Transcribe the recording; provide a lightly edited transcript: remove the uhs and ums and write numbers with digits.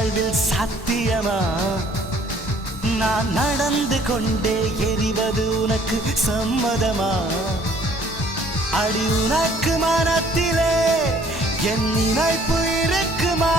வாழ்வில் சத்தியமா நான் நடந்து கொண்டே எரிவது உனக்கு சம்மதமா அடி உனக்கு மனத்திலே என் நினைப்பு இருக்குமா